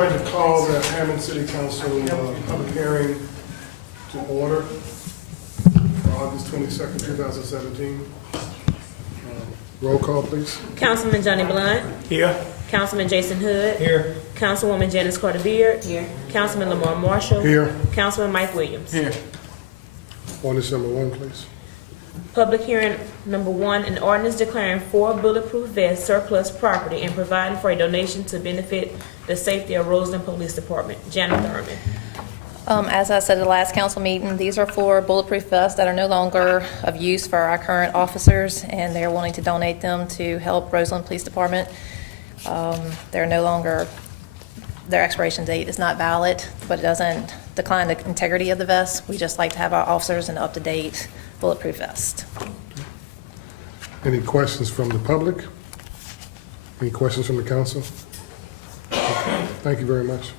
going to call the Hammond City Council public hearing to order for August 22nd, 2017. Roll call, please. Councilman Johnny Blunt. Here. Councilman Jason Hood. Here. Councilwoman Janice Carter Beard. Here. Councilman Lamar Marshall. Here. Councilman Mike Williams. Here. Ordinance number 1, please. Public hearing number 1, an ordinance declaring 4 bulletproof vests surplus property and providing for a donation to benefit the safety of Roseland Police Department. Janet Thurman. As I said at the last council meeting, these are 4 bulletproof vests that are no longer of use for our current officers, and they're wanting to donate them to help Roseland Police Department. They're no longer, their expiration date is not valid, but it doesn't decline the integrity of the vest. We just like to have our officers in up-to-date bulletproof vest. Any questions from the public? Any questions from the council? Okay. Thank you very much.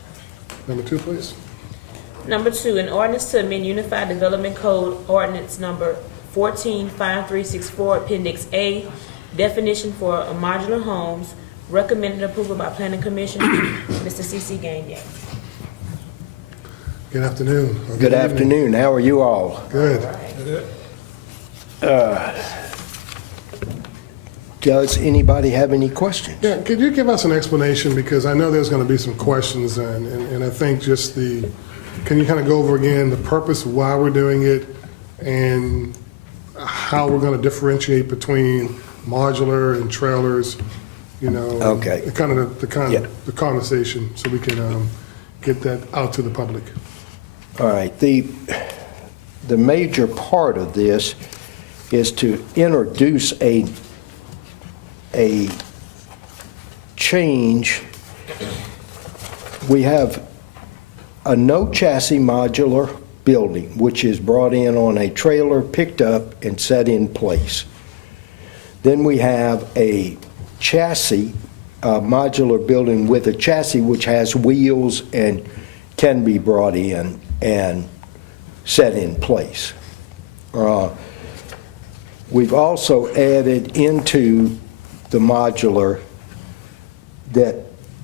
Number 2, please. Number 2, an ordinance to amend Unified Development Code Ordinance number 145364, Appendix A, definition for modular homes, recommended approval by Planning Commission. Mr. C.C. Gagne. Good afternoon. Or Good evening. afternoon. How are you all? Good. Does anybody have any questions? Yeah, could you give us an explanation, because I know there's going to be some questions, and I think just can you kind of go over again the purpose of why we're doing it and how we're going to differentiate between modular and trailers, Okay. the conversation, so we can get that out to the public. All right. The major part of this is to introduce a change. We have a no chassis modular building, which is brought in on a trailer, picked up, and set in place. Then we have a chassis, modular building with a chassis which has wheels and can be brought in and set in place. We've also added into the modular that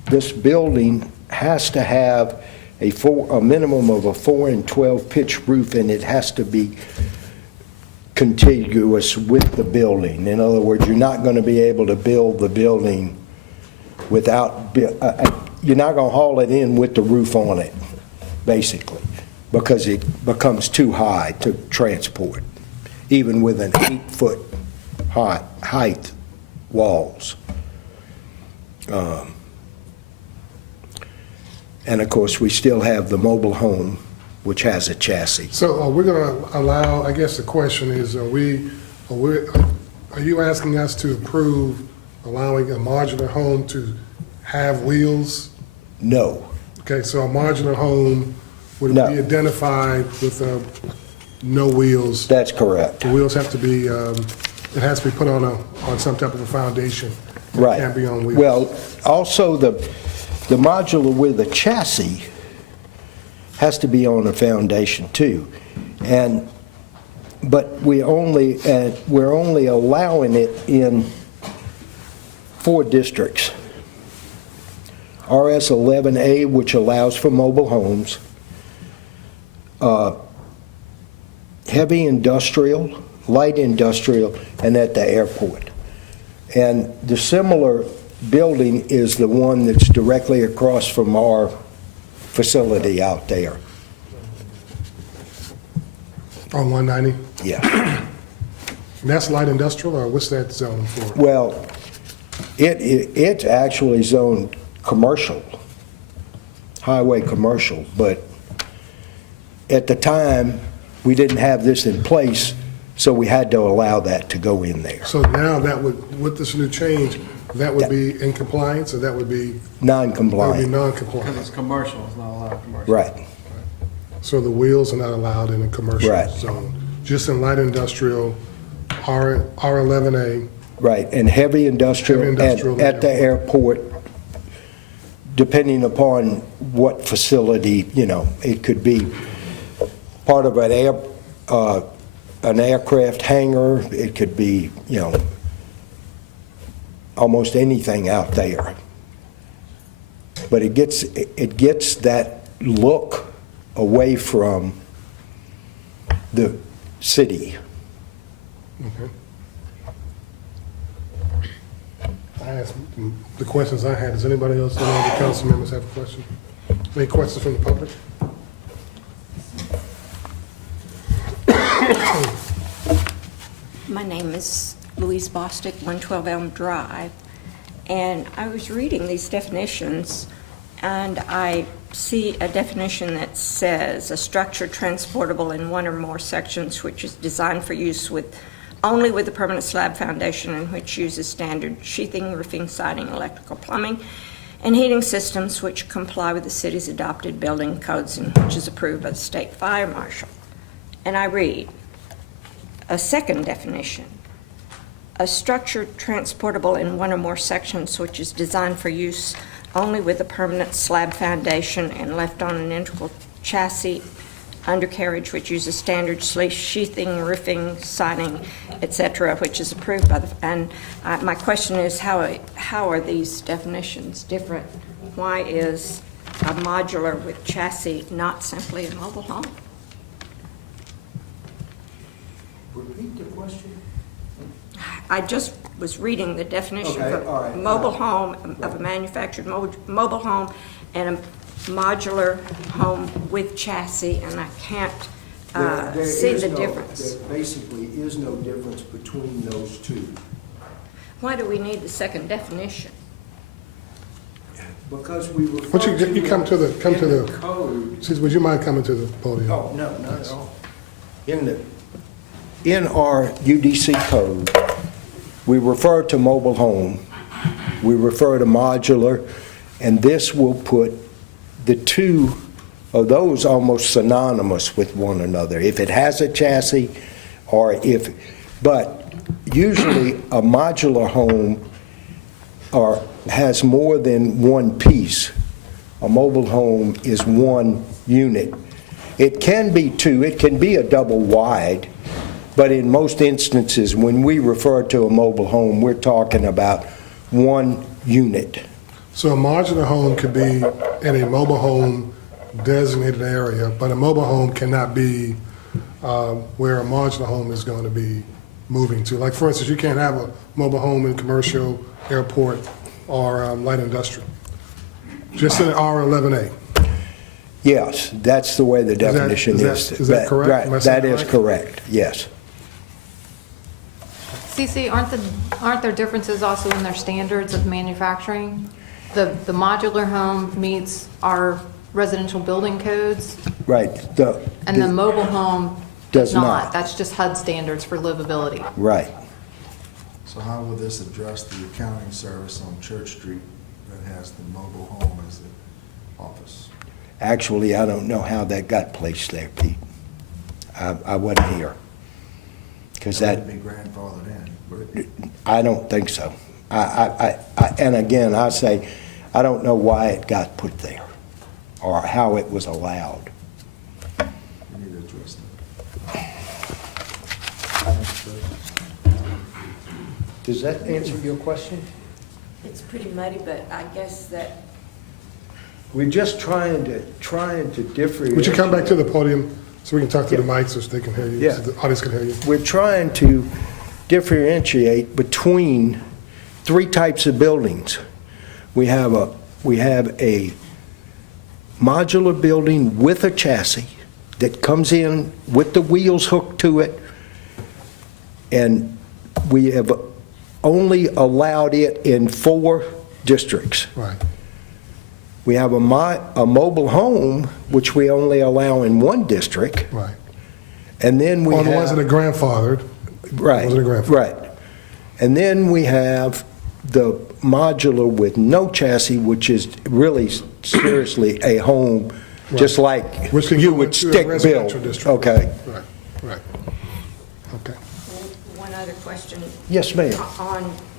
this building has to have a minimum of a 4 and 12 pitch roof, and it has to be contiguous with the building. In other words, you're not going to be able to build the building without, you're not going to haul it in with the roof on it, basically, because it becomes too high to transport, even with an 8-foot height walls. And of course, we still have the mobile home, which has a chassis. So we're going to allow, I guess the question is, are you asking us to approve allowing a modular home to have wheels? No. Okay, so a modular home would No. be identified with no wheels. That's correct. The wheels have to be, it has to be put on some type of a foundation. It Right. can't be on wheels. Well, also the modular with a chassis has to be on a foundation too. But we're only allowing it in 4 districts. RS 11A, which allows for mobile homes, heavy industrial, light industrial, and at the airport. And the similar building is the one that's directly across from our facility out there. On 190? Yeah. And that's light industrial, or what's that zone for? Well, it's actually zoned commercial, highway commercial, but at the time, we didn't have this in place, so we had to allow that to go in there. So now that would, with this new change, that would be in compliance, or that would be? That would be Non-compliant, non-compliant. Because it's commercial, it's not allowed commercial. right. So the wheels are not allowed in a commercial Right. zone, just in light industrial, R11A. Right, and heavy industrial, Heavy industrial at the airport, depending upon what facility, it could be part of an aircraft hangar, it could be, almost anything out there. but it gets that look away from the city. Okay. I asked the questions I had. Does anybody else, any other council members have a question? Any questions from the public? My name is Louise Bostick, 112 Elm Drive, and I was reading these definitions, and I see a definition that says, "A structure transportable in one or more sections which is designed for use only with a permanent slab foundation and which uses standard sheathing, roofing, siding, electrical, plumbing, and heating systems which comply with the city's adopted building codes and which is approved by the state fire marshal." And I read a second definition: "A structure transportable in one or more sections which is designed for use only with a permanent slab foundation and left on an integral chassis undercarriage which uses standard sheathing, roofing, siding, etc., which is approved by the..." And my question is, how are these definitions different? Why is a modular with chassis not simply a mobile home? Repeat the question. I just was reading the definition Okay, of all a right. mobile home, of a manufactured mobile home, and a modular home with chassis, and I can't There see is the no- difference. There basically is no difference between those two. Why do we need the second definition? Because we refer Why don't you come to the in the code. Susan, would you mind coming to the podium? Oh, no, not at all. In our UDC code, we refer to mobile home, we refer to modular, and this will put the two of those almost synonymous with one another. If it has a chassis, but usually a modular home has more than one piece. A mobile home is one unit. It can be two, it can be a double wide, but in most instances, when we refer to a mobile home, we're talking about one unit. So a modular home could be in a mobile home designated area, but a mobile home cannot be where a modular home is going to be moving to. Like, for instance, you can't have a mobile home in commercial, airport, or light industrial. Just in R11A. Yes, that's the way the definition is. is that correct? Right, Am I saying that is right? correct, yes. CC, aren't there differences also in their standards of manufacturing? The modular home meets our residential building codes, Right. and the mobile home Does does not. not. That's just HUD standards for livability. Right. So how will this address the accounting service on Church Street that has the mobile home as the office? Actually, I don't know how that got placed there, Pete. I wasn't here. Because that, would be grandfathered in, would it? I don't think so. And again, I say, I don't know why it got put there or how it was allowed. We need to address that. Does that answer your question? It's pretty muddy, but I guess that We're just trying to differentiate. Would you come back to the podium so we can talk to the mics so they can hear you, Yeah. so the audience can hear you? We're trying to differentiate between three types of buildings. We have a modular building with a chassis that comes in with the wheels hooked to it, and we have only allowed it in 4 districts. Right. We have a mobile home, which we only allow in 1 district, Right. and then we On have... the ones that are grandfathered. Right, Ones that are grandfathered. right. And then we have the modular with no chassis, which is really seriously a home, just like Which can you go would into a stick residential build. district. Okay. Right, right. Okay. one other question. Yes, ma'am.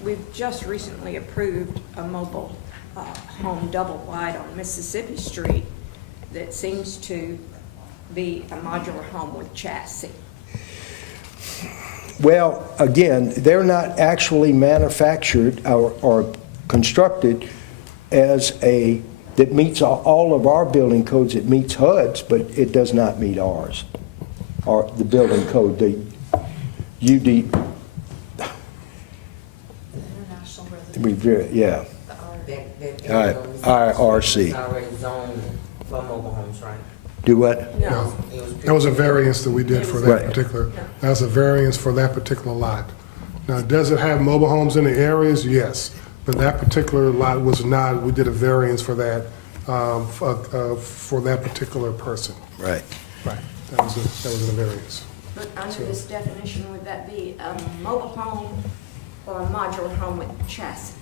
We've just recently approved a mobile home double wide on Mississippi Street that seems to be a modular home with chassis. Well, again, they're not actually manufactured or constructed as a that meets all of our building codes. It meets HUD's, but it does not meet ours, or the building code, the UD. To be very, yeah. IRC. It's already zoned for mobile homes, right? Do what? No. That was a variance that we did for that Right. particular, that was a variance for that particular lot. Now, does it have mobile homes in the areas? Yes. But that particular lot was not, we did a variance for that, for that particular person. Right. Right. That was a variance. But under this definition, would that be a mobile home or a modular home with chassis?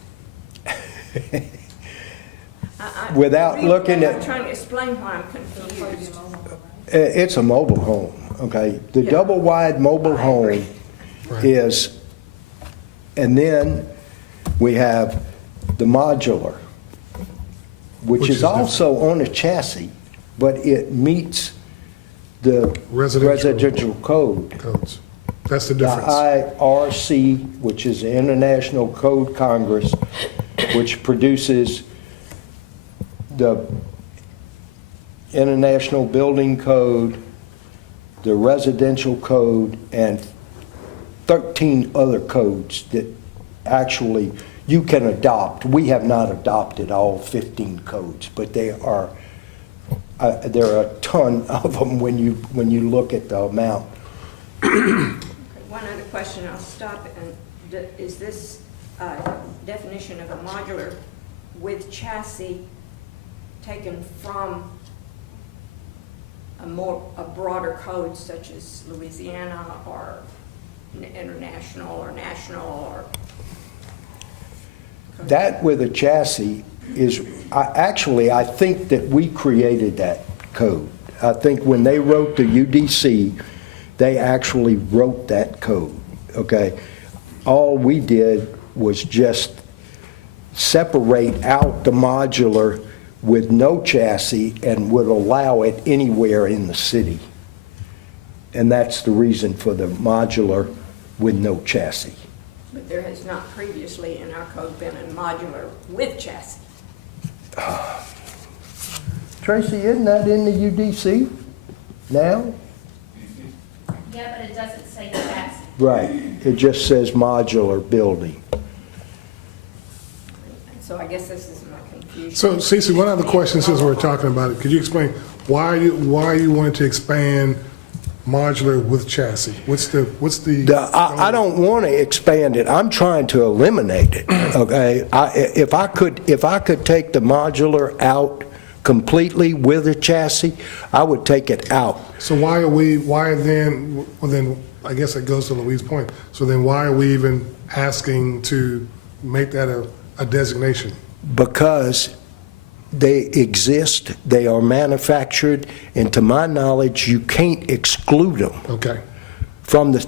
Without looking I'm at, trying to explain why I'm confused. it's a mobile home, okay? The Yeah. double-wide mobile home Right. is, and then we have the modular, which Which is is different. also on a chassis, but it meets the residential code. Codes. That's the The difference. IRC, which is the International Code Congress, which produces the International Building Code, the Residential Code, and 13 other codes that actually you can adopt. We have not adopted all 15 codes, but there are a ton of them when you look at the amount. One other question, I'll stop. And is this definition of a modular with chassis taken from a broader code such as Louisiana or international or national or? That with a chassis is, I think that we created that code. I think when they wrote the UDC, they actually wrote that code, okay? All we did was just separate out the modular with no chassis and would allow it anywhere in the city. And that's the reason for the modular with no chassis. But there has not previously in our code been a modular with chassis. Tracy, isn't that in the UDC now? Yeah, but it doesn't say chassis. Right, it just says modular building. So I guess this is my confusion. So, Cece, one other question since we're talking about it. Could you explain why you wanted to expand modular with chassis? What's the? I don't want to expand it, I'm trying to eliminate it, okay? If I could take the modular out completely with a chassis, I would take it out. So why then, well then, I guess it goes to Louise's point. So then why are we even asking to make that a designation? Because they exist, they are manufactured, and to my knowledge, you can't exclude them. Okay.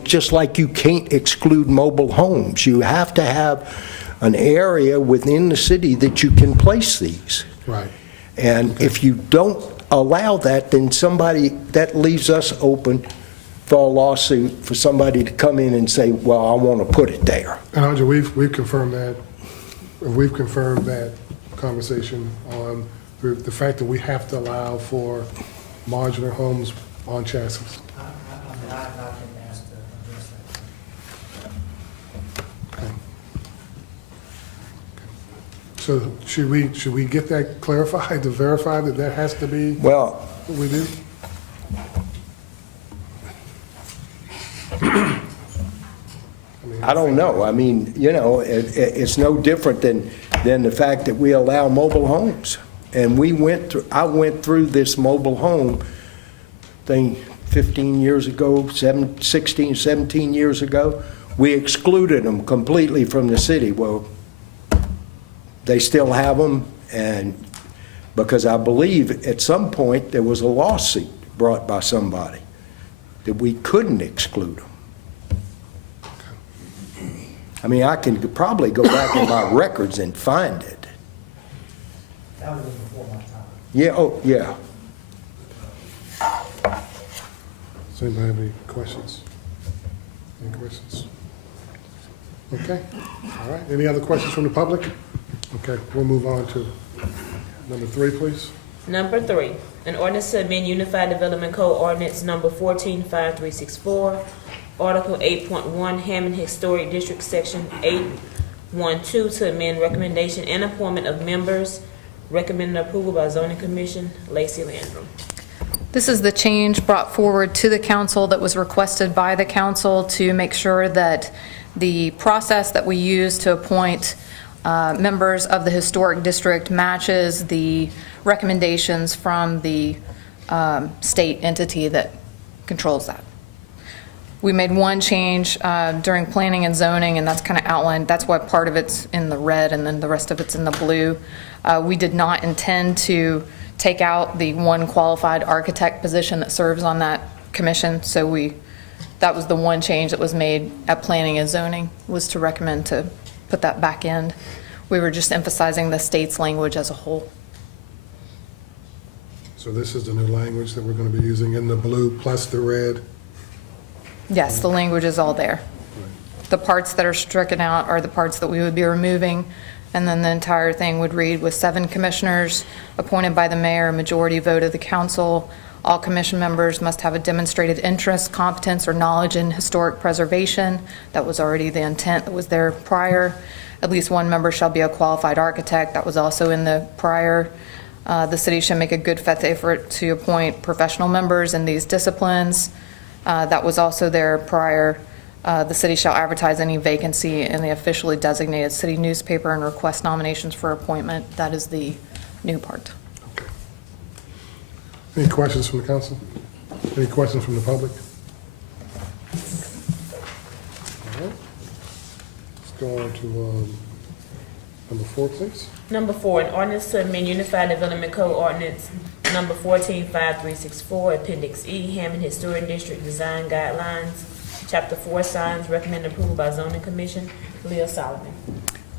Just like you can't exclude mobile homes. You have to have an area within the city that you can place these. Right. And if you don't allow that, then that leaves us open for a lawsuit for somebody to come in and say, well, I want to put it there. And Audrey, we've confirmed that. We've confirmed that conversation on the fact that we have to allow for modular homes on chassis. I've been asked to address that. Okay. So should we get that clarified to verify that that has to be Well, what we do? I don't know. I mean, it's no different than the fact that we allow mobile homes. And I went through this mobile home thing 15 years ago, 16, 17 years ago. We excluded them completely from the city. Well, they still have them, and because I believe at some point there was a lawsuit brought by somebody that we couldn't exclude them. I mean, I can probably go back in my records and find it. That was before my time. Yeah, oh, yeah. Does anybody have any questions? Any questions? Okay, all right. Any other questions from the public? Okay, we'll move on to Number 3, please. Number 3, an ordinance to amend Unified Development Code Ordinance Number 145364, Article 8.1, Hammond Historic District, Section 812, to amend recommendation and appointment of members. Recommended approval by Zoning Commission. Lacey Landrum. This is the change brought forward to the council that was requested by the council to make sure that the process that we use to appoint members of the historic district matches the recommendations from the state entity that controls that. We made one change during planning and zoning, and that's kind of outlined. That's why part of it's in the red and then the rest of it's in the blue. We did not intend to take out the one qualified architect position that serves on that commission, so that was the one change that was made at planning and zoning, was to recommend to put that back in. We were just emphasizing the state's language as a whole. So this is the new language that we're going to be using in the blue plus the red. Yes, the language is all there. The parts that are stricken out are the parts that we would be removing, and then the entire thing would read, with 7 commissioners appointed by the mayor, a majority vote of the council. All commission members must have a demonstrated interest, competence, or knowledge in historic preservation. That was already the intent that was there prior. At least one member shall be a qualified architect. That was also in the prior. The city should make a good faith effort to appoint professional members in these disciplines. That was also there prior. The city shall advertise any vacancy in the officially designated city newspaper and request nominations for appointment. That is the new part. Okay. Any questions from the council? Any questions from the public? All right. Let's go on to number 4, please. Number 4, an ordinance to amend Unified Development Code Ordinance Number 145364, Appendix E, Hammond Historic District Design Guidelines, Chapter 4, Signs. Recommended approval by Zoning Commission. Leah Solomon.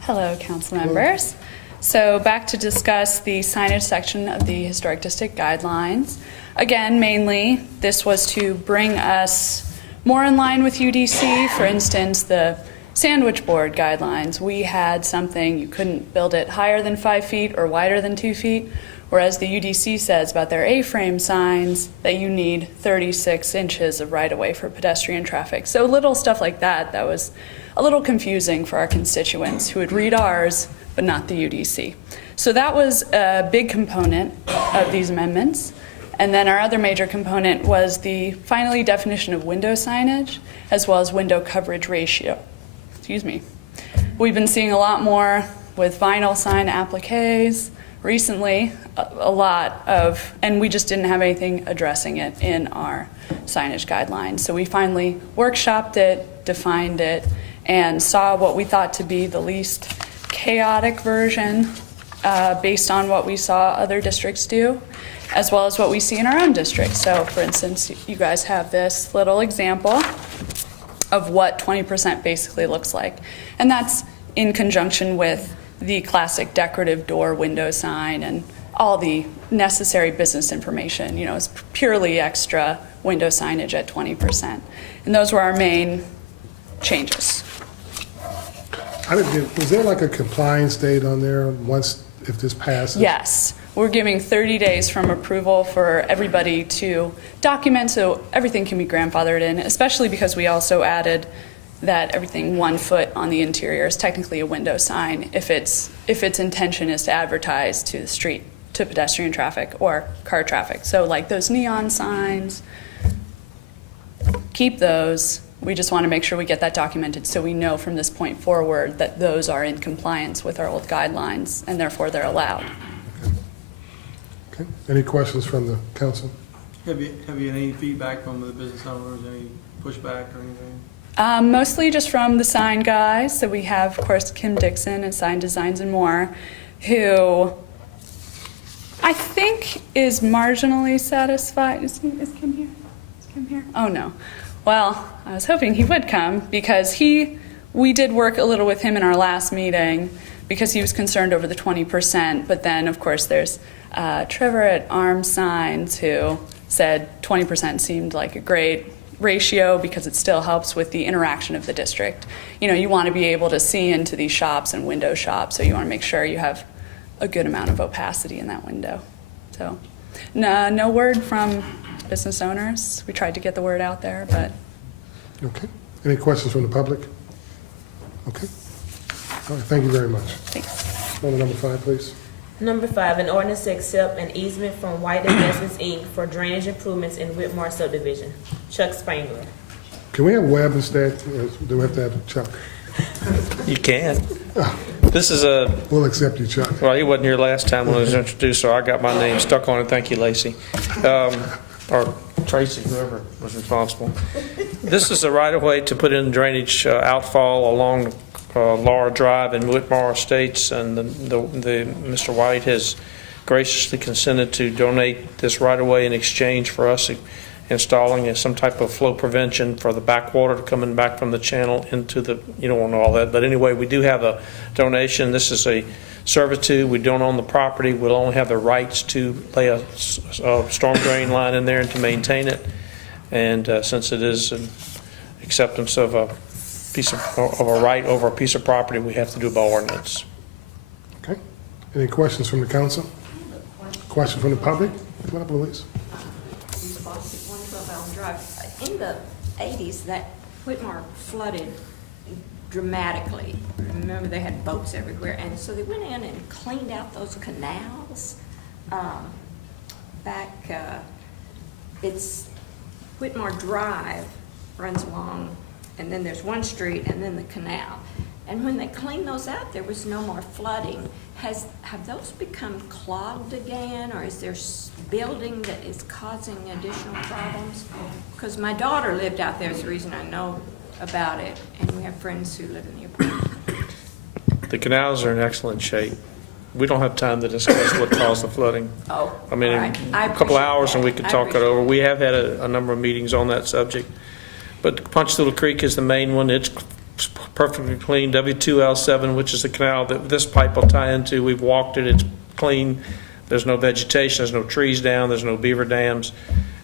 Hello, council members. So back to discuss the signage section of the Historic District Guidelines. Again, mainly, this was to bring us more in line with UDC. For instance, the sandwich board guidelines. We had something, you couldn't build it higher than 5 feet or wider than 2 feet, whereas the UDC says about their A-frame signs that you need 36 inches of right-of-way for pedestrian traffic. So little stuff like that was a little confusing for our constituents who would read ours, but not the UDC. So that was a big component of these amendments. And then our other major component was the finally definition of window signage, as well as window coverage ratio. Excuse me. We've been seeing a lot more with vinyl sign appliques recently, a lot of, and we just didn't have anything addressing it in our signage guidelines. So we finally workshopped it, defined it, and saw what we thought to be the least chaotic version based on what we saw other districts do, as well as what we see in our own district. So for instance, you guys have this little example of what 20% basically looks like. And that's in conjunction with the classic decorative door window sign and all the necessary business information. You know, it's purely extra window signage at 20%. And those were our main changes. I didn't get, was there like a compliance date on there once, if this passes? Yes. We're giving 30 days from approval for everybody to document so everything can be grandfathered in, especially because we also added that everything 1 foot on the interior is technically a window sign if its intention is to advertise to the street, to pedestrian traffic or car traffic. So like those neon signs, keep those. We just want to make sure we get that documented so we know from this point forward that those are in compliance with our old guidelines and therefore they're allowed. Okay. Any questions from the council? Have you had any feedback from the business owners, any pushback or anything? Mostly just from the sign guys. So we have, of course, Kim Dixon at Sign Designs and More, who I think is marginally satisfied. Is Kim here? Is Kim here? Oh, no. Well, I was hoping he would come because we did work a little with him in our last meeting because he was concerned over the 20%. But then, of course, there's Trevor at Arms Signs who said 20% seemed like a great ratio because it still helps with the interaction of the district. You know, you want to be able to see into these shops and window shops, so you want to make sure you have a good amount of opacity in that window. So, no word from business owners. We tried to get the word out there, but Okay. Any questions from the public? Okay. All right, thank you very much. thanks. Order number 5, please. Number 5, an ordinance to accept an easement from White Investments, Inc. for drainage improvements in Whitmore subdivision. Chuck Spangler. Can we have Webb instead? Do we have to have Chuck? You can. This is a, We'll accept you, Chuck. well, he wasn't here last time when I was introduced, so I got my name stuck on it. Thank you, Lacey. Or Tracy, whoever was responsible. This is the right-of-way to put in drainage outfall along Laura Drive in Whitmore Estates, and Mr. White has graciously consented to donate this right-of-way in exchange for us installing some type of flow prevention for the backwater coming back from the channel into the, you don't want to know all that, but anyway, we do have a donation. This is a servitude. We don't own the property. We'll only have the rights to lay a storm drain line in there and to maintain it. And since it is an acceptance of a piece of a right over a piece of property, we have to do by ordinance. Okay. Any questions from the council? Question from the public? Come on up, Louise. Louise Bostic, 112 Elm Drive. In the 80s, that Whitmore flooded dramatically. Remember, they had boats everywhere, and so they went in and cleaned out those canals. It's Whitmore Drive runs along, and then there's one street, and then the canal. And when they cleaned those out, there was no more flooding. Have those become clogged again, or is there building that is causing additional problems? Because my daughter lived out there, is the reason I know about it, and we have friends who live in the apartment. The canals are in excellent shape. We don't have time to discuss what caused the flooding. Oh, I mean, all in right. a I couple appreciate hours and we that. could I talk it appreciate over. We have had a number of meetings on that subject. But Punch Little Creek is the main one. It's perfectly clean. W2L7, which is the canal that this pipe will tie into, we've walked it. It's clean. There's no vegetation. There's no trees down. There's no beaver dams.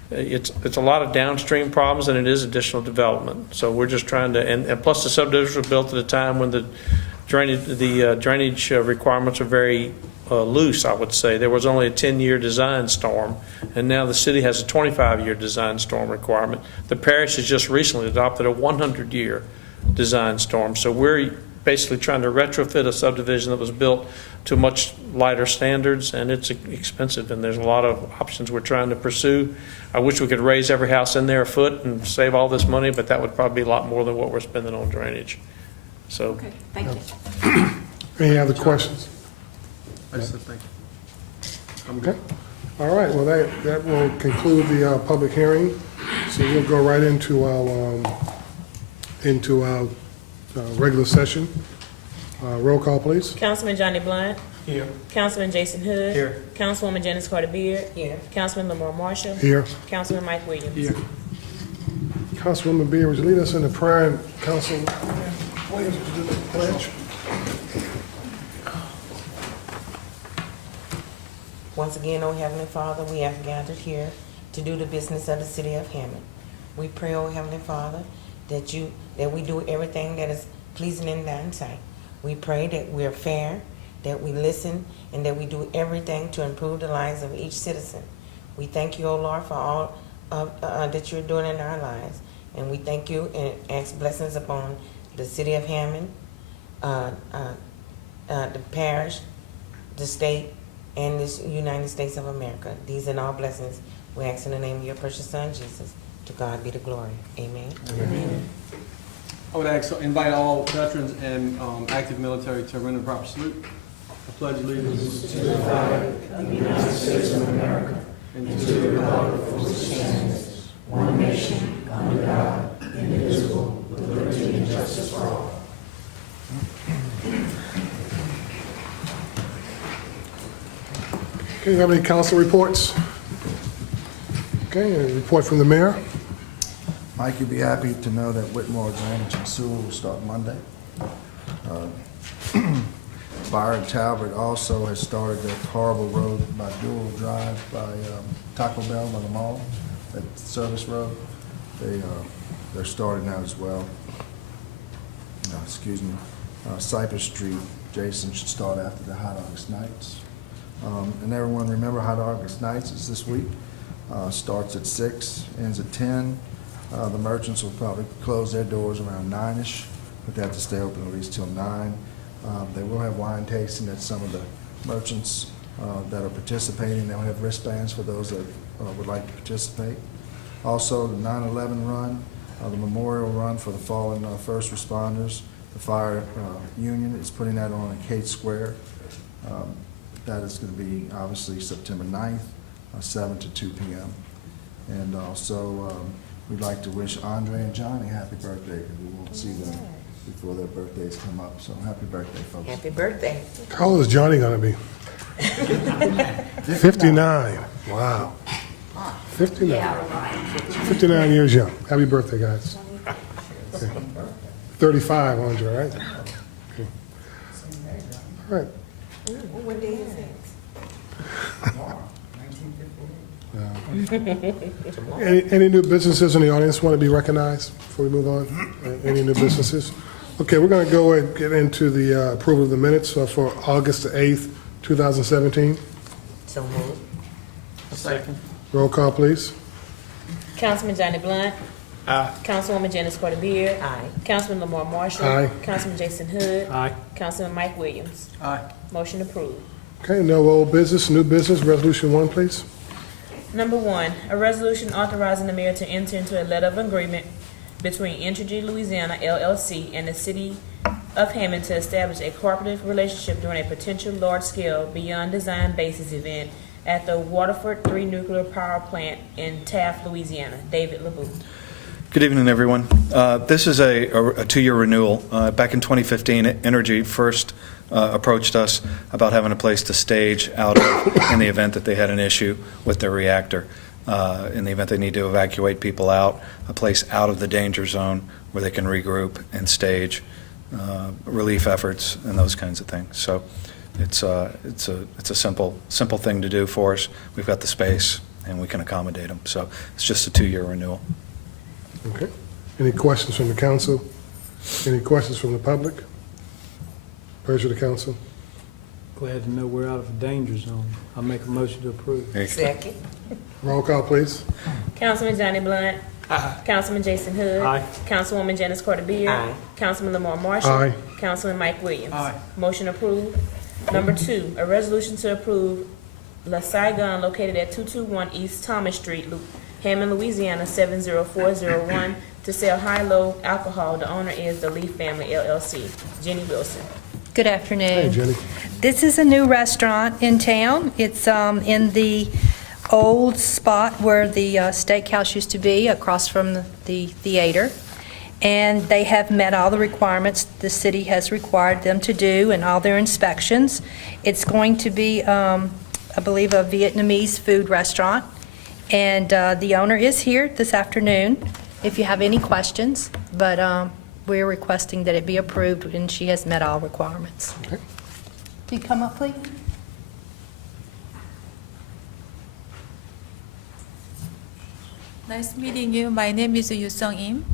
It's a lot of downstream problems, and it is additional development. So we're just trying to, and plus the subdivision was built at a time when the drainage requirements are very loose, I would say. There was only a 10-year design storm, and now the city has a 25-year design storm requirement. The parish has just recently adopted a 100-year design storm. So we're basically trying to retrofit a subdivision that was built to much lighter standards, and it's expensive, and there's a lot of options we're trying to pursue. I wish we could raise every house in there a foot and save all this money, but that would probably be a lot more than what we're spending on drainage. So, Okay, thank you. Any other questions? I just said thank you. Okay. All right, well, that will conclude the public hearing. So we'll go right into our regular session. Roll call, please. Councilman Johnny Blunt. Here. Councilman Jason Hood. Here. Councilwoman Janice Carter Beard. Here. Councilman Lamar Marshall. Here. Councilman Mike Williams. Here. Councilwoman Beard, would you lead us in the prayer, and Council Williams, would you do the pledge? Once again, O Heavenly Father, we have gathered here to do the business of the city of Hammond. We pray, O Heavenly Father, that we do everything that is pleasing in thine sight. We pray that we are fair, that we listen, and that we do everything to improve the lives of each citizen. We thank you, O Lord, for all that you're doing in our lives. And we thank you and ask blessings upon the city of Hammond, the parish, the state, and the United States of America. These and all blessings we ask in the name of your precious Son, Jesus. To God be the glory. Amen. Amen. I would invite all veterans and active military to render a proper salute. I pledge allegiance to the flag of the United States of America and to the republic for which it stands, one nation, under God, indivisible, with liberty and justice for all. Okay, you have any council reports? Okay, a report from the mayor. Mike, you'll be happy to know that Whitmore Drainage and Sewer will start Monday. Byron Talbot also has started that horrible road by Dual Drive by Taco Bell by the mall, that service road. They're starting that as well. Cypress Street Jason should start after the Hot August Nights. And everyone remember Hot August Nights is this week. Starts at 6, ends at 10. The merchants will probably close their doors around 9-ish, but they have to stay open at least till 9. They will have wine tasting at some of the merchants that are participating. They'll have wristbands for those that would like to participate. Also, the 9/11 run, the memorial run for the fallen first responders. The fire union is putting that on at Kate Square. That is going to be obviously September 9th, 7 to 2 p.m. And also, we'd like to wish Andre and Johnny happy birthday, because we won't see them before their birthdays come up. So happy birthday, folks. Happy birthday. How old is Johnny gonna be? 59. Wow. 59. 59 years young. Happy birthday, guys. Okay. 35, Andre, right? Okay. All right. What day is it? Any new businesses in the audience want to be recognized before we move on? Any new businesses? Okay, we're going to go and get into the approval of the minutes for August the 8th, 2017. So moved. Second. Roll call, please. Councilman Johnny Blunt. Aye. Councilwoman Janice Carter Beard. Aye. Councilman Lamar Marshall. Aye. Councilman Jason Hood. Aye. Councilman Mike Williams. Aye. Motion approved. Okay, no old business, new business, resolution 1, please. Number 1, a resolution authorizing the mayor to enter into a letter of agreement between Entergy Louisiana LLC and the city of Hammond to establish a cooperative relationship during a potential large-scale beyond design basis event at the Waterford 3 nuclear power plant in Taft, Louisiana. David LeBoux. Good evening, everyone. This is a 2-year renewal. Back in 2015, Entergy first approached us about having a place to stage out of in the event that they had an issue with their reactor. In the event they need to evacuate people out, a place out of the danger zone where they can regroup and stage relief efforts and those kinds of things. So it's a simple thing to do for us. We've got the space and we can accommodate them. So it's just a 2-year renewal. Okay. Any questions from the council? Any questions from the public? Pleasure of the council. Glad to know we're out of the danger zone. I'll make a motion to approve. Second. Roll call, please. Councilman Johnny Blunt. Councilman Jason Hood. Aye. Councilwoman Janice Carter Beard. Aye. Councilman Lamar Marshall. Aye. Councilman Mike Williams. Aye. Motion approved. Number 2, a resolution to approve La Saigon located at 221 East Thomas Street, Hammond, Louisiana 70401 to sell high-low alcohol. The owner is the Leaf Family LLC. Jenny Wilson. Good afternoon. Hey, Jenny. This is a new restaurant in town. It's in the old spot where the steakhouse used to be, across from the theater. And they have met all the requirements the city has required them to do and all their inspections. It's going to be, I believe, a Vietnamese food restaurant. And the owner is here this afternoon if you have any questions. But we're requesting that it be approved, and she has met all requirements. Okay. Can you come up, please? Nice meeting you. My name is Yu Sung Im.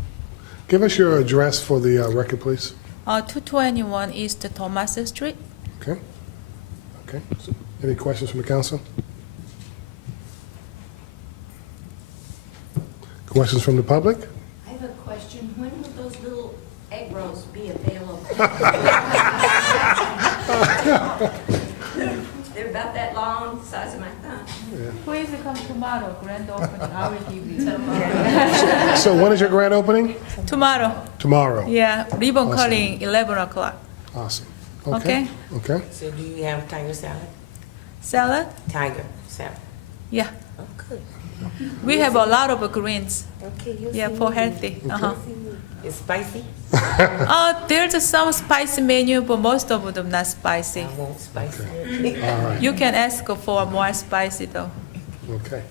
Give us your address for the record, please. 221 East Thomas Street. Okay. Okay. Any questions from the council? Questions from the public? I have a question. When will those little egg rolls be available? They're about that long, the size of my thumb. Please come tomorrow, grand opening. I will give you. So when is your grand opening? Tomorrow. Tomorrow. Yeah, ribbon Awesome. cutting, 11 o'clock. Awesome. Okay. Okay. So do you have tiger salad? Salad? Tiger salad. Yeah. Oh, good. We have a lot of greens. Okay, you'll Yeah, see for me. healthy. Uh-huh. It's spicy? There's some spicy menu, but most of them not spicy. I won't spicy. All right. You can ask for more spicy though. Okay.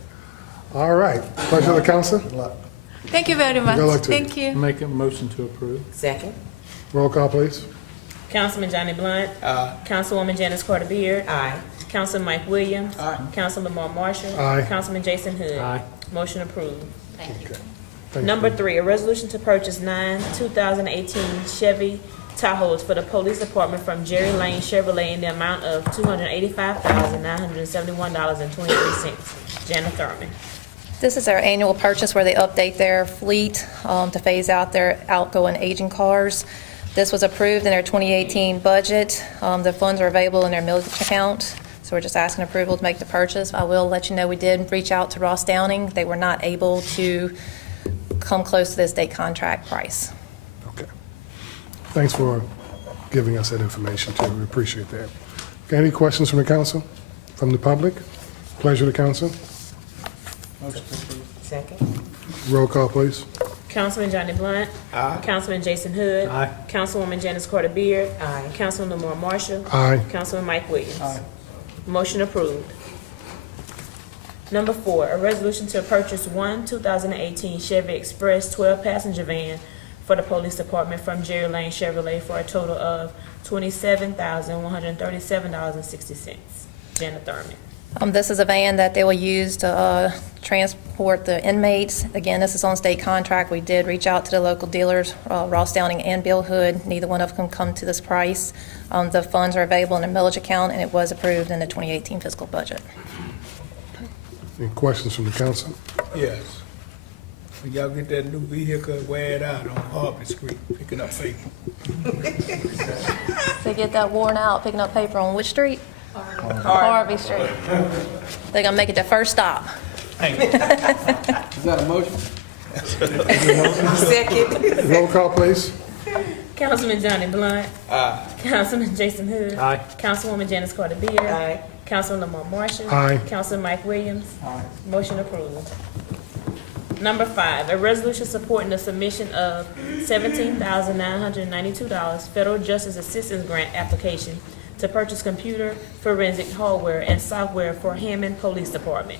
All right. Pleasure of the council. Thank you very much. Good luck to you. Thank you. Make a motion to approve. Second. Roll call, please. Councilman Johnny Blunt. Councilwoman Janice Carter Beard. Aye. Councilman Mike Williams. Councilman Lamar Marshall. Aye. Councilman Jason Hood. Aye. Motion approved. Okay. Thank Number you. 3, a resolution to purchase 9 2018 Chevy Tahoes for the police department from Jerry Lane Chevrolet in the amount of $285,971.23. Janet Thurman. This is our annual purchase where they update their fleet to phase out their outgoing aging cars. This was approved in their 2018 budget. The funds are available in their millage account, so we're just asking approval to make the purchase. I will let you know we did reach out to Ross Downing. They were not able to come close to the state contract price. Okay. Thanks for giving us that information, too. We appreciate that. Okay, any questions from the council? From the public? Pleasure to council. Motion approved. Second. Roll call, please. Councilman Johnny Blunt. Aye. Councilman Jason Hood. Aye. Councilwoman Janice Carter Beard. Aye. Councilman Lamar Marshall. Aye. Councilman Mike Williams. Aye. Motion approved. Number 4, a resolution to purchase one 2018 Chevy Express 12-passenger van for the police department from Jerry Lane Chevrolet for a total of $27,137.60. Janet Thurman. This is a van that they will use to transport the inmates. Again, this is on state contract. We did reach out to the local dealers, Ross Downing and Bill Hood. Neither one of them come to this price. The funds are available in the millage account, and it was approved in the 2018 fiscal budget. Any questions from the council? Yes. When y'all get that new vehicle, wear it out on Harvey Street, picking up paper. They get that worn out picking up paper on which street? Harvey Street. They're gonna make it their first stop. Is that a motion? Second. Roll call, please. Councilman Johnny Blunt. Aye. Councilman Jason Hood. Aye. Councilwoman Janice Carter Beard. Aye. Councilman Lamar Marshall. Aye. Councilman Mike Williams. Aye. Motion approved. Number 5, a resolution supporting the submission of $17,992 federal justice assistance grant application to purchase computer forensic hardware and software for Hammond Police Department.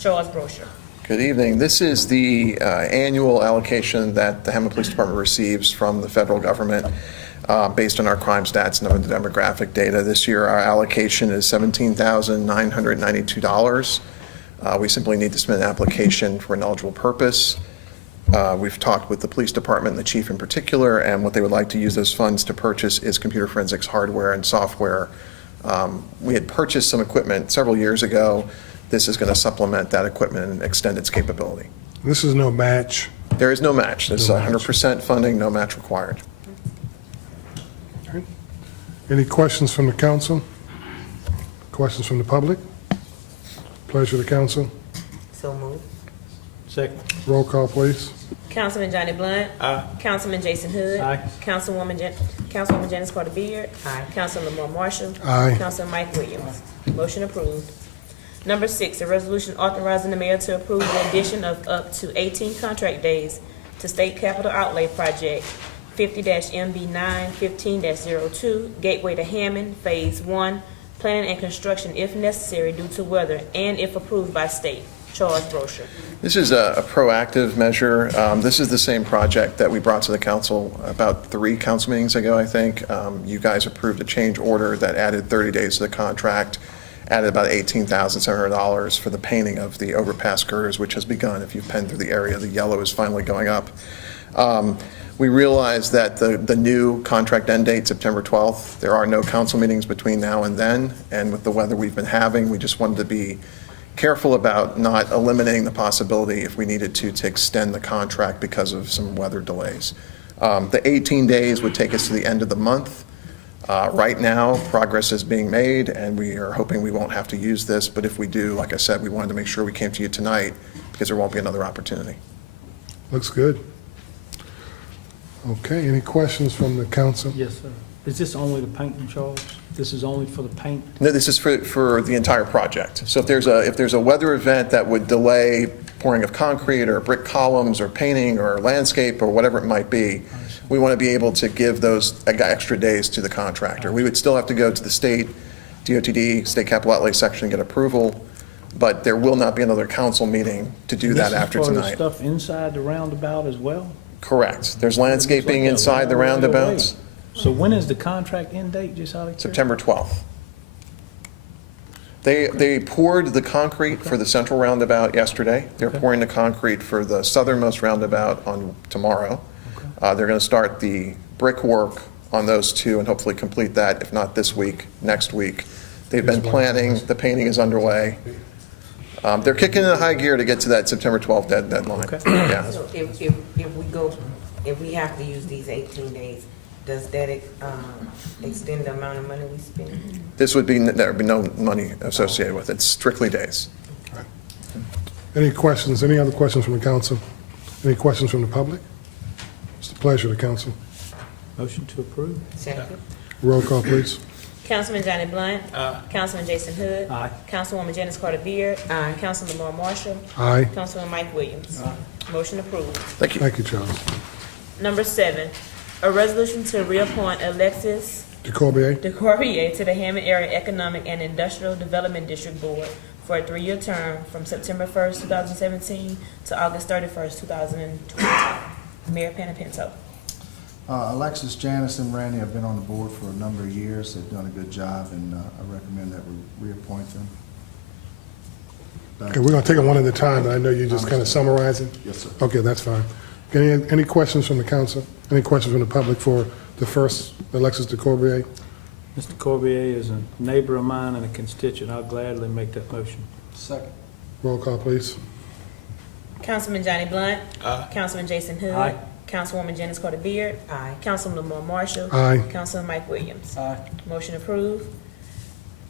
Charles Brochure. Good evening. This is the annual allocation that the Hammond Police Department receives from the federal government based on our crime stats and other demographic data. This year, our allocation is $17,992. We simply need to submit an application for an eligible purpose. We've talked with the police department, and the chief in particular, and what they would like to use those funds to purchase is computer forensics hardware and software. We had purchased some equipment several years ago. This is going to supplement that equipment and extend its capability. This is no match. There is no match. This is No match. 100% funding, no match required. Okay. Any questions from the council? Questions from the public? Pleasure to council. So moved. Second. Roll call, please. Councilman Johnny Blunt. Aye. Councilman Jason Hood. Aye. Councilwoman Janice Carter Beard. Aye. Councilman Lamar Marshall. Aye. Councilman Mike Williams. Motion approved. Number 6, a resolution authorizing the mayor to approve the addition of up to 18 contract days to State Capital Outlay Project 50-MB915-02, Gateway to Hammond, Phase 1, planning and construction if necessary due to weather and if approved by state. Charles Brochure. This is a proactive measure. This is the same project that we brought to the council about 3 council meetings ago, I think. You guys approved a change order that added 30 days to the contract, added about $18,700 for the painting of the overpass girders, which has begun. If you've been through the area, the yellow is finally going up. We realize that the new contract end date, September 12th, there are no council meetings between now and then, and with the weather we've been having, we just wanted to be careful about not eliminating the possibility, if we needed to extend the contract because of some weather delays. The 18 days would take us to the end of the month. Right now, progress is being made, and we are hoping we won't have to use this, but if we do, like I said, we wanted to make sure we came to you tonight because there won't be another opportunity. Looks good. Okay, any questions from the council? Yes, sir. Is this only the painting, Charles? This is only for the paint? No, this is for the entire project. So if there's a weather event that would delay pouring of concrete or brick columns or painting or landscape or whatever it might be, we want to be able to give those extra days to the contractor. We would still have to go to the state DOTD, State Capital Outlay section and get approval, but there will not be another council meeting to do that after This is tonight. part of the stuff inside the roundabout as well? Correct. There's landscaping inside the roundabouts. So when is the contract end date, just out of curiosity? September 12th. They poured the concrete for the central roundabout yesterday. They're pouring the concrete for the southernmost roundabout on tomorrow. They're going to start the brickwork on those two and hopefully complete that, if not this week, next week. They've been planning, the painting is underway. They're kicking in a high gear to get to that September 12th deadline. Yeah. So if we have to use these 18 days, does that extend the amount of money we spend? This would be, there would be no money associated with it, it's strictly days. Any questions, any other questions from the council? Any questions from the public? It's the pleasure of the council. Motion to approve. Second. Roll call, please. Councilman Johnny Blunt. Councilman Jason Hood. Aye. Councilwoman Janice Carter Beard. Aye. Councilman Lamar Marshall. Aye. Councilman Mike Williams. Motion approved. Thank you. Thank you, Charles. Number 7, a resolution to reappoint Alexis DeCorbier? DeCorbier to the Hammond Area Economic and Industrial Development District Board for a 3-year term from September 1st, 2017 to August 31st, 2020. Mayor Panapinto. Alexis, Janice, and Randy have been on the board for a number of years. They've done a good job, and I recommend that we reappoint them. Okay, we're going to take them one at a time, but I know you're just kind of summarizing. Yes, sir. Okay, that's fine. Any questions from the council? Any questions from the public for the first, Alexis DeCorbier? Mr. Corbier is a neighbor of mine and a constituent. I'll gladly make that motion. Second. Roll call, please. Councilman Johnny Blunt. Councilman Jason Hood. Aye. Councilwoman Janice Carter Beard. Aye. Councilman Lamar Marshall. Aye. Councilman Mike Williams. Aye. Motion approved.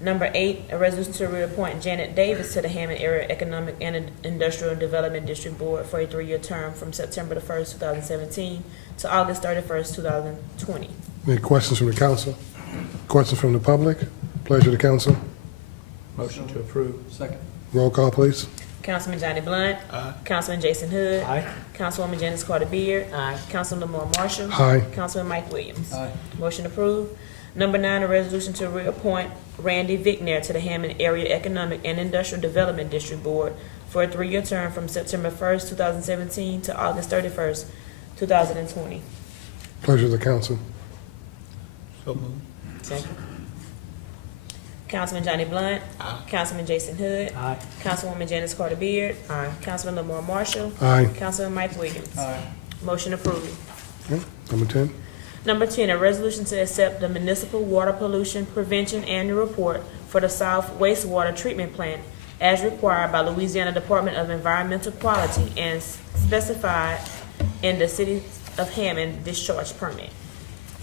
Number 8, a resolution to reappoint Janet Davis to the Hammond Area Economic and Industrial Development District Board for a 3-year term from September the 1st, 2017 to August 31st, 2020. Any questions from the council? Questions from the public? Pleasure of the council. Motion to approve. Second. Roll call, please. Councilman Johnny Blunt. Councilman Jason Hood. Aye. Councilwoman Janice Carter Beard. Aye. Councilman Lamar Marshall. Aye. Councilman Mike Williams. Aye. Motion approved. Number 9, a resolution to reappoint Randy Vicknair to the Hammond Area Economic and Industrial Development District Board for a 3-year term from September 1st, 2017 to August 31st, 2020. Pleasure of the council. So moved. Second. Councilman Johnny Blunt. Councilman Jason Hood. Aye. Councilwoman Janice Carter Beard. Aye. Councilman Lamar Marshall. Aye. Councilman Mike Williams. Aye. Motion approved. Okay. Number 10. Number 10, a resolution to accept the Municipal Water Pollution Prevention Annual Report for the South Wastewater Treatment Plant as required by Louisiana Department of Environmental Quality and specified in the City of Hammond discharge permit.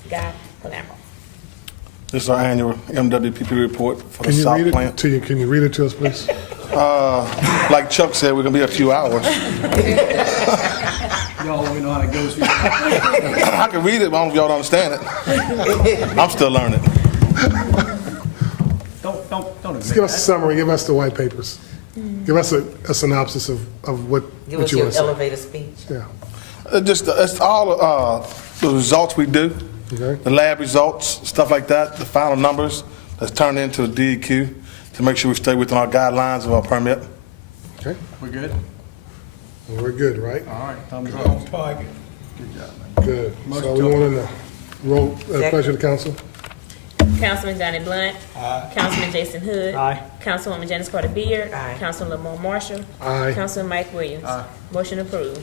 Guy Palermo. This is our annual MWPP report for the Can you South read it plant. to you? Can you read it to us, please? Like Chuck said, we're gonna be a few hours. Y'all let me know how it goes. I can read it, but I don't know if y'all don't understand it. I'm still learning. Don't Just give us a summary, give us the white papers. Give us a synopsis of what Give what us you your want to say. elevator speech. Yeah. It's all the results we do, Okay. the lab results, stuff like that, the final numbers that's turned into the DEQ to make sure we stay within our guidelines of our permit. Okay. We good? Well, we're good, right? All right, thumbs up. On target. Good job, man. Good. Motion So we to want to roll, pleasure of the council. Councilman Johnny Blunt. Councilman Jason Hood. Aye. Councilwoman Janice Carter Beard. Aye. Councilman Lamar Marshall. Aye. Councilman Mike Williams. Motion approved.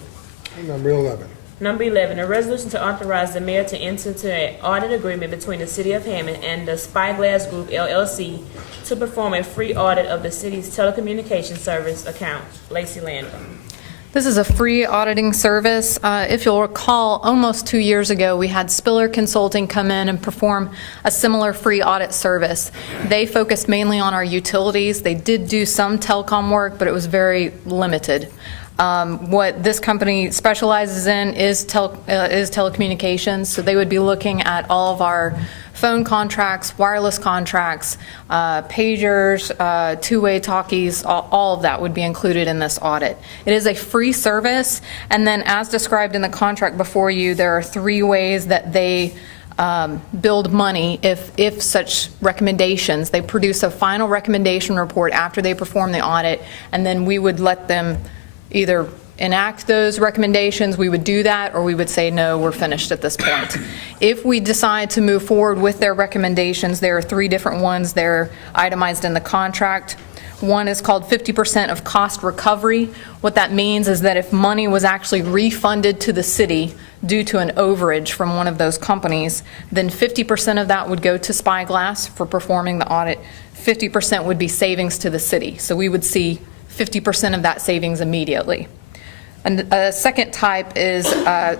Number 11. Number 11, a resolution to authorize the mayor to enter into an audit agreement between the City of Hammond and the Spyglass Group LLC to perform a free audit of the city's telecommunications service account. Lacey Lander. This is a free auditing service. If you'll recall, almost 2 years ago, we had Spiller Consulting come in and perform a similar free audit service. They focused mainly on our utilities. They did do some telecom work, but it was very limited. What this company specializes in is telecommunications, so they would be looking at all of our phone contracts, wireless contracts, pagers, two-way talkies, all of that would be included in this audit. It is a free service, and then as described in the contract before you, there are 3 ways that they build money if such recommendations. They produce a final recommendation report after they perform the audit, and then we would let them either enact those recommendations, we would do that, or we would say, no, we're finished at this point. If we decide to move forward with their recommendations, there are 3 different ones. They're itemized in the contract. One is called 50% of cost recovery. What that means is that if money was actually refunded to the city due to an overage from one of those companies, then 50% of that would go to Spyglass for performing the audit. 50% would be savings to the city. So we would see 50% of that savings immediately. And a second type is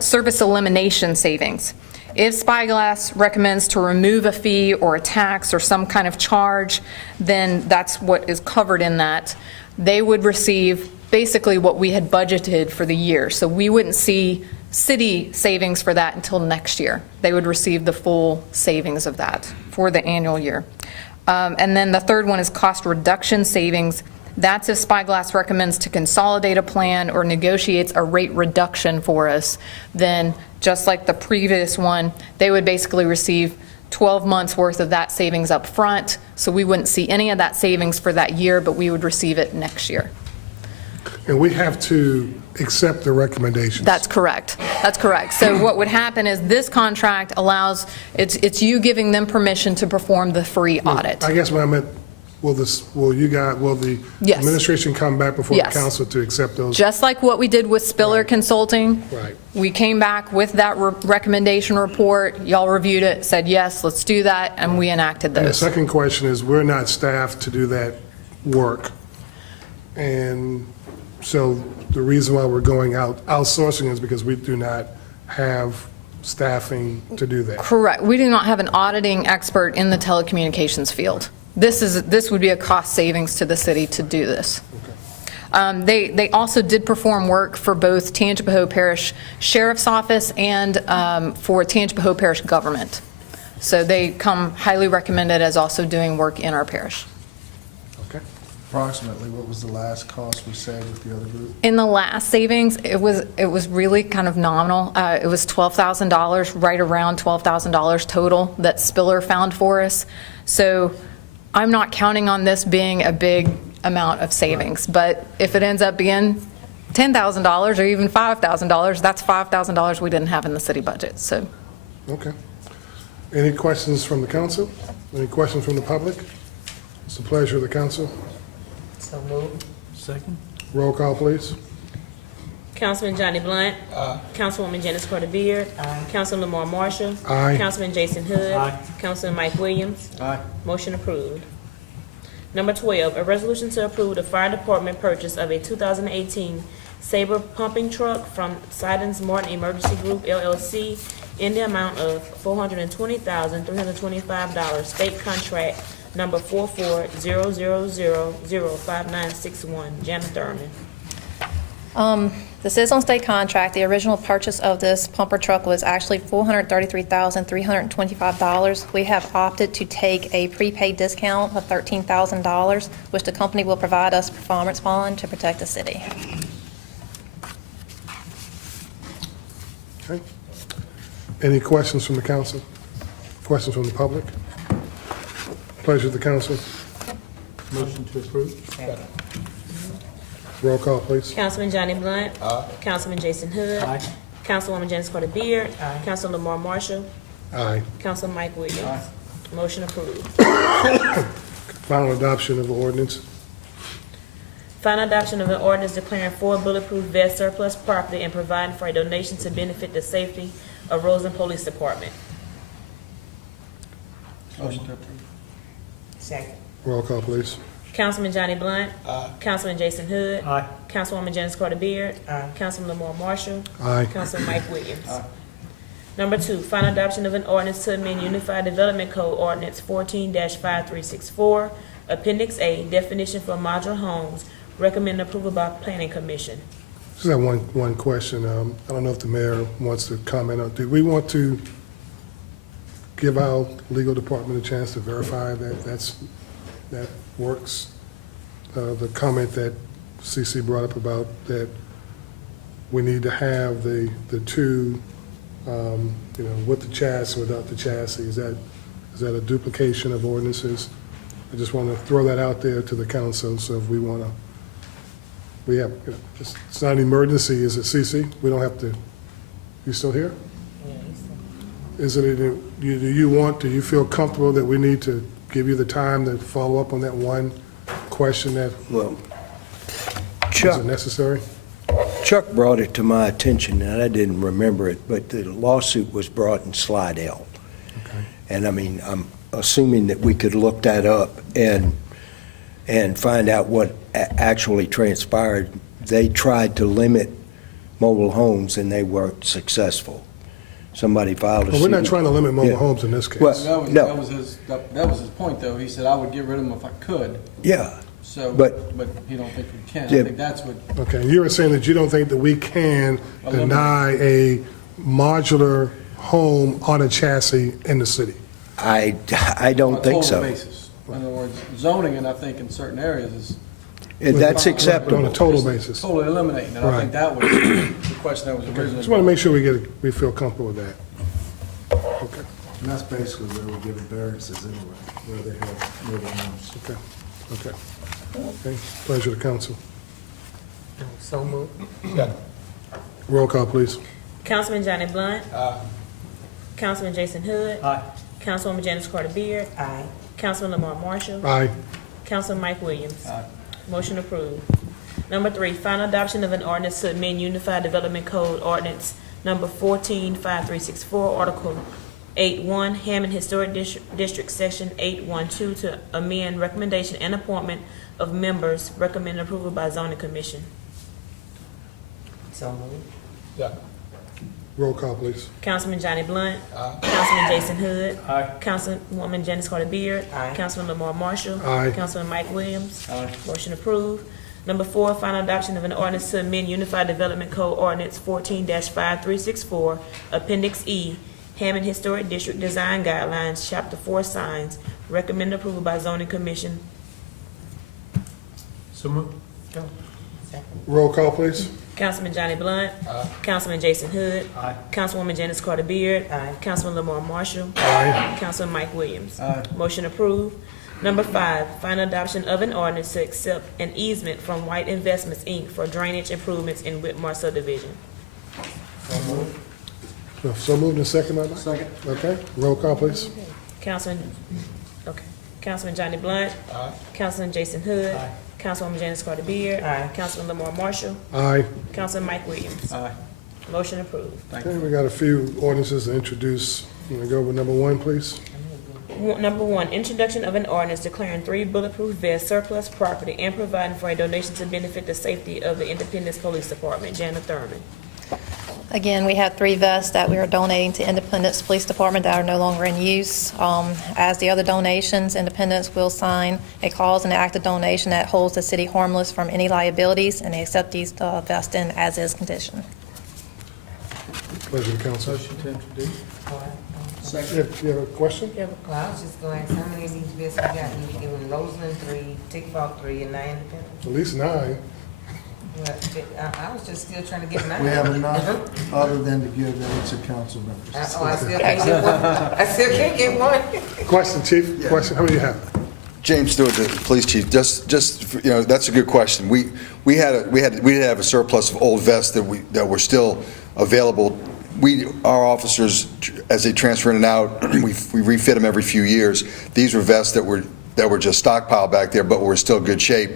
service elimination savings. If Spyglass recommends to remove a fee or a tax or some kind of charge, then that's what is covered in that. They would receive basically what we had budgeted for the year. So we wouldn't see city savings for that until next year. They would receive the full savings of that for the annual year. And then the third one is cost reduction savings. That's if Spyglass recommends to consolidate a plan or negotiates a rate reduction for us, then just like the previous one, they would basically receive 12 months worth of that savings up front. So we wouldn't see any of that savings for that year, but we would receive it next year. And we have to accept the recommendations. That's correct. That's correct. So what would happen is this contract allows, it's you giving them permission to perform the free audit. I guess what I meant, will the Yes. administration come back before the Yes. council to accept those? Just like what we did with Spiller Consulting. Right. We came back with that recommendation report. Y'all reviewed it, said, yes, let's do that, and we enacted And the those. second question is, we're not staffed to do that work. And so the reason why we're going out outsourcing is because we do not have staffing to do that. Correct. We do not have an auditing expert in the telecommunications field. This would be a cost savings to the city to do this. They also did perform work for both Tangipahoa Parish Sheriff's Office and for Tangipahoa Parish government. So they come highly recommended as also doing work in our parish. Okay. Approximately, what was the last cost we saved with the other group? In the last savings, it was really kind of nominal. It was $12,000, right around $12,000 total that Spiller found for us. So I'm not counting on this being a big amount of savings, but if it ends up being $10,000 or even $5,000, that's $5,000 we didn't have in the city budget. So, Okay. Any questions from the council? Any questions from the public? It's the pleasure of the council. So moved. Second? Roll call, please. Councilman Johnny Blunt. Councilwoman Janice Carter Beard. Councilman Lamar Marshall. Aye. Councilman Jason Hood. Aye. Councilman Mike Williams. Aye. Motion approved. Number 12, a resolution to approve the fire department purchase of a 2018 Sabre pumping truck from Sidons Martin Emergency Group LLC in the amount of $420,325, state contract number 4400005961. Janet Thurman. This is on state contract. The original purchase of this pumper truck was actually $433,325. We have opted to take a prepaid discount of $13,000, which the company will provide us a performance bond to protect the city. Okay. Any questions from the council? Questions from the public? Pleasure of the council. Motion to approve? Roll call, please. Councilman Johnny Blunt. Councilman Jason Hood. Aye. Councilwoman Janice Carter Beard. Councilman Lamar Marshall. Aye. Councilman Mike Williams. Motion approved. Final adoption of the ordinance. Final adoption of an ordinance declaring 4 bulletproof vest surplus property and providing for a donation to benefit the safety of Roseland Police Department. Motion to approve. Second. Roll call, please. Councilman Johnny Blunt. Councilman Jason Hood. Aye. Councilwoman Janice Carter Beard. Councilman Lamar Marshall. Aye. Councilman Mike Williams. Number 2, final adoption of an ordinance to amend Unified Development Code Ordinance 14-5364, Appendix A, definition for modular homes, recommend approval by Planning Commission. Just have one question. I don't know if the mayor wants to comment on, do we want to give our legal department a chance to verify that that works? The comment that CC brought up about that we need to have the two, with the chassis, without the chassis, is that a duplication of ordinances? I just want to throw that out there to the council, so if we want to, it's not an emergency, is it, CC? We don't have to, you still here? Is it, do you feel comfortable that we need to give you the time to follow up on that one question that, Well, is Chuck, it necessary? Chuck brought it to my attention, and I didn't remember it, but the lawsuit was brought in Slidell. Okay. And I mean, I'm assuming that we could look that up and find out what actually transpired. They tried to limit mobile homes, and they weren't successful. Somebody filed a Well, we're not suit. trying to limit mobile Yeah. homes in this case. Well, That no. was his point, though. He said, I would get rid of them if I could. Yeah, So, But- but he don't think we can. Yeah. I think that's what, Okay, you were saying that you don't think that we can deny a modular home on a chassis in the city? I on don't a think total so. basis. In other words, zoning, and I think in certain areas is That's But acceptable. on a total basis. totally eliminating. And I Right. think that was the question that was originally. Just want to make sure we feel comfortable with that. Okay, And that's basically where we're giving variances anyway, where they have mobile homes. okay, okay. Okay, pleasure to council. So moved. Roll call, please. Councilman Johnny Blunt. Councilman Jason Hood. Aye. Councilwoman Janice Carter Beard. Aye. Councilman Lamar Marshall. Aye. Councilman Mike Williams. Aye. Motion approved. Number 3, final adoption of an ordinance to amend Unified Development Code Ordinance Number 145364, Article 8.1, Hammond Historic District, Section 8.12, to amend recommendation and appointment of members. Recommended approval by Zoning Commission. So moved. Roll call, please. Councilman Johnny Blunt. Councilman Jason Hood. Aye. Councilwoman Janice Carter Beard. Aye. Councilman Lamar Marshall. Aye. Councilman Mike Williams. Aye. Motion approved. Number 4, final adoption of an ordinance to amend Unified Development Code Ordinance 14-5364, Appendix E, Hammond Historic District Design Guidelines, Chapter 4 Signs. Recommended approval by Zoning Commission. So moved. Go. Second. Roll call, please. Councilman Johnny Blunt. Councilman Jason Hood. Aye. Councilwoman Janice Carter Beard. Aye. Councilman Lamar Marshall. Aye. Councilman Mike Williams. Aye. Motion approved. Number 5, final adoption of an ordinance to accept an easement from White Investments, Inc. for drainage improvements in Whitmore subdivision. So moved and second, Madam? Second. Okay, roll call, please. Councilman Johnny Blunt. Councilman Jason Hood. Councilwoman Janice Carter Beard. Aye. Councilman Lamar Marshall. Aye. Councilman Mike Williams. Aye. Motion approved. Thank Okay, we got a few ordinances to introduce. You want to go with number 1, please? Number 1, introduction of an ordinance declaring 3 bulletproof vests surplus property and providing for a donation to benefit the safety of the Independence Police Department. Jana Thurman. Again, we have 3 vests that we are donating to Independence Police Department that are no longer in use. As the other donations, Independence will sign a clause in the act of donation that holds the city harmless from any liabilities, and they accept these vests in as-is condition. Pleasure to council. Motion to introduce. You have a question? Well, I was just going to ask, how many of these bids we got? You've given Roseland 3, Tickfaw 3, and 9 Independence? At least 9. Well, I was just still trying to get 9. We have enough other than to give to each of council members. I still can't get one. I still can't get one. Question, Chief? Question, how many do you have? James Stewart, the police chief. Just you know, that's a good question. We did have a surplus of old vests that were still available. Our officers, as they transfer in and out, we refit them every few years. These were vests that were just stockpiled back there, but were still good shape.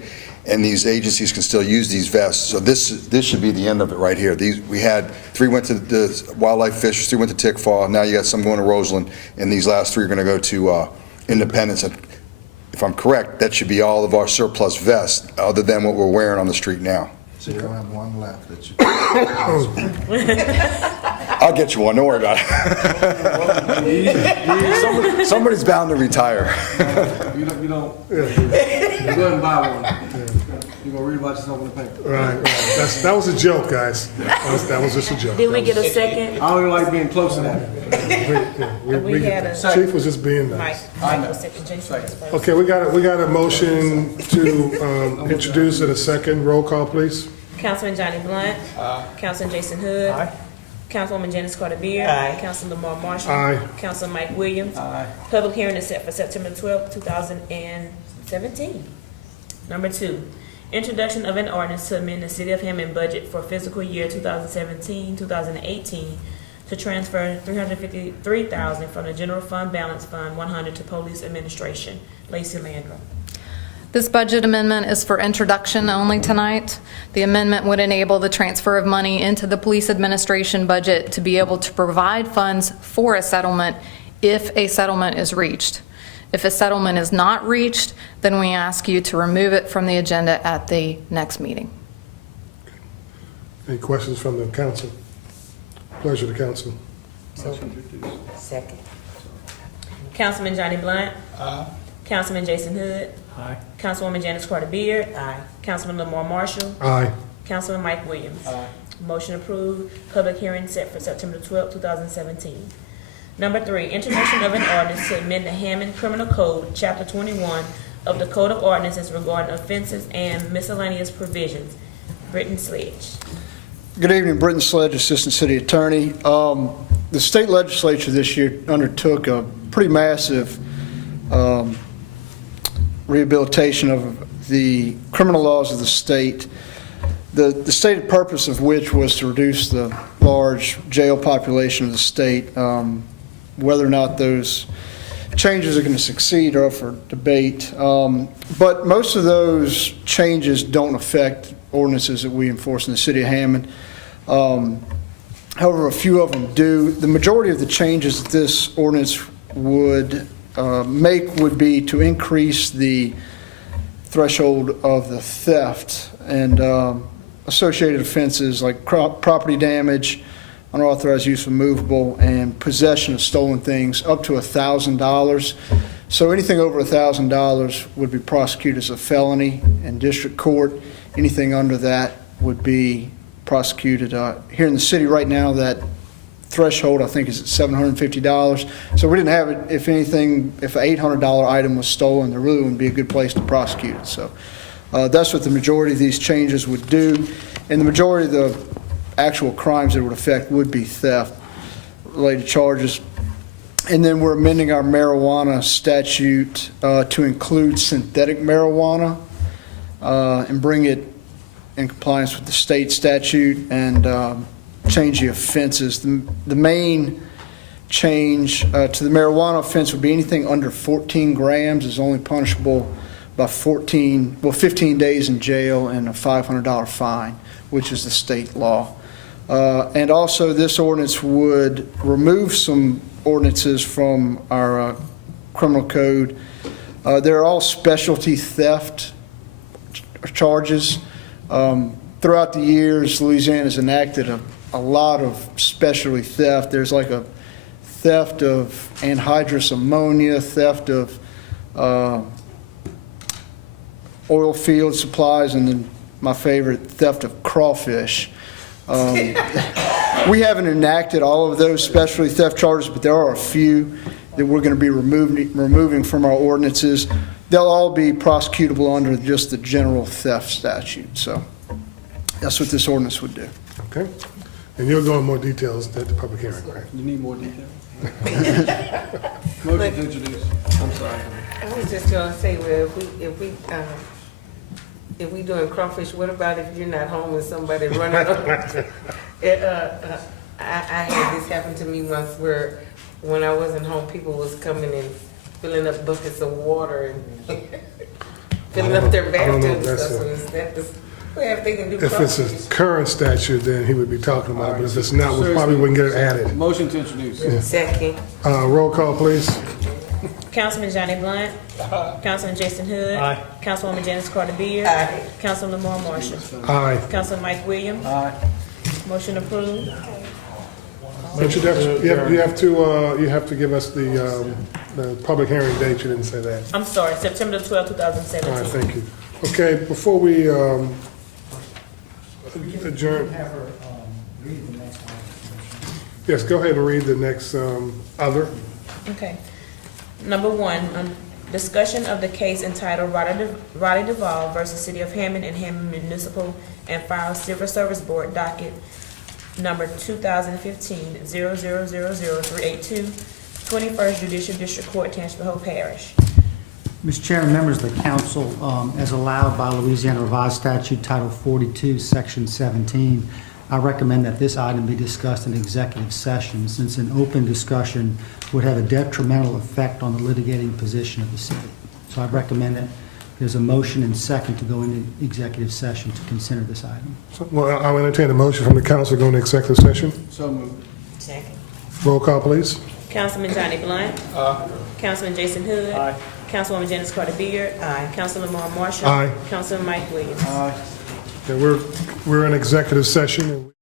And these agencies can still use these vests. So this should be the end of it right here. We had 3 went to the wildlife fishers, 3 went to Tickfaw. Now you got some going to Roseland, and these last 3 are going to go to Independence. And if I'm correct, that should be all of our surplus vests, other than what we're wearing on the street now. So you don't have one left that you. I'll get you one. Don't worry about it. Somebody's bound to retire. You don't, you go ahead and buy one. You're going to read about yourself in the paper. Right. That was a joke, guys. That was just a joke. Did we get a second? I don't even like being close to that. We had a- Chief was just being Mike, nice. Mike was second, Jason was first. Okay, we got a motion to introduce in a second. Roll call, please. Councilman Johnny Blunt. Councilman Jason Hood. Councilwoman Janice Carter Beard. Aye. Councilman Lamar Marshall. Aye. Councilman Mike Williams. Public hearing is set for September 12th, 2017. Number 2, introduction of an ordinance to amend the City of Hammond budget for fiscal year 2017-2018 to transfer $353,000 from the General Fund Balance Fund 100 to Police Administration. Lacey Landrum. This budget amendment is for introduction only tonight. The amendment would enable the transfer of money into the police administration budget to be able to provide funds for a settlement if a settlement is reached. If a settlement is not reached, then we ask you to remove it from the agenda at the next meeting. Any questions from the council? Pleasure to council. Second. Councilman Johnny Blunt. Aye. Councilman Jason Hood. Aye. Councilwoman Janice Carter Beard. Aye. Councilman Lamar Marshall. Aye. Councilman Mike Williams. Aye. Motion approved. Public hearing set for September 12, 2017. Number 3, introduction of an ordinance to amend the Hammond Criminal Code, Chapter 21 of the Code of Ordinances regarding offenses and miscellaneous provisions. Britton Sledge. Good evening, Britton Sledge, Assistant City Attorney. The state legislature this year undertook a pretty massive rehabilitation of the criminal laws of the state, the stated purpose of which was to reduce the large jail population of the state. Whether or not those changes are going to succeed are up for debate. But most of those changes don't affect ordinances that we enforce in the city of Hammond. However, a few of them do. The majority of the changes that this ordinance would make would be to increase the threshold of the theft and associated offenses like property damage, unauthorized use of movable, and possession of stolen things up to $1,000. So anything over $1,000 would be prosecuted as a felony in district court. Anything under that would be prosecuted. Here in the city right now, that threshold I think is at $750. So we didn't have it, if anything, if an $800 item was stolen, there really wouldn't be a good place to prosecute it. So that's what the majority of these changes would do. And the majority of the actual crimes that it would affect would be theft-related charges. And then we're amending our marijuana statute to include synthetic marijuana and bring it in compliance with the state statute and change the offenses. The main change to the marijuana offense would be anything under 14 grams is only punishable by 15 days in jail and a $500 fine, which is the state law. And also, this ordinance would remove some ordinances from our criminal code. They're all specialty theft charges. Throughout the years, Louisiana has enacted a lot of specialty theft. There's like a theft of anhydrous ammonia, theft of oil field supplies, and then my favorite, theft of crawfish. We haven't enacted all of those specialty theft charges, but there are a few that we're going to be removing from our ordinances. They'll all be prosecutable under just the general theft statute. So that's what this ordinance would do. Okay. And you'll go in more details at the public hearing, right? You need more detail? Motion to introduce. I'm sorry. I was just gonna say, well, if we doing crawfish, what about if you're not home and somebody running over? I had this happen to me once where when I wasn't home, people was coming and filling up buckets of water and filling up their I don't know bathtubs and if stuff. that's So is that the way they can do If crawfish? it's a current statute, then he would be talking about it, but if it's not, we probably wouldn't get it added. Motion to introduce. Second. Roll call, please. Councilman Johnny Blunt. Councilman Jason Hood. Aye. Councilwoman Janice Carter Beard. Aye. Councilman Lamar Marshall. Aye. Councilman Mike Williams. Aye. Motion approved. Introduction, you have to give us the public hearing date, you didn't say that. I'm sorry, September 12, 2017. All right, thank you. Okay, before we adjourn. Yes, go ahead and read the next other. Okay. Number 1, discussion of the case entitled Roddy Duval versus City of Hammond and Hammond Municipal and Fire Civil Service Board, docket number 2015-0000-382, 21st Judicial District Court, Tangipahoa Parish. Mr. Chairman, members of the council, as allowed by Louisiana Revised Statute Title 42, Section 17, I recommend that this item be discussed in executive session, since an open discussion would have a detrimental effect on the litigating position of the city. So I recommend that There's a motion and second to go into executive session to consider this item. Well, I'll entertain a motion from the council to go into executive session. So moved. Second. Roll call, please. Councilman Johnny Blunt. Councilman Jason Hood. Councilwoman Janice Carter Beard. Councilman Lamar Marshall. Aye. Councilman Mike Williams. Okay, we're in executive session.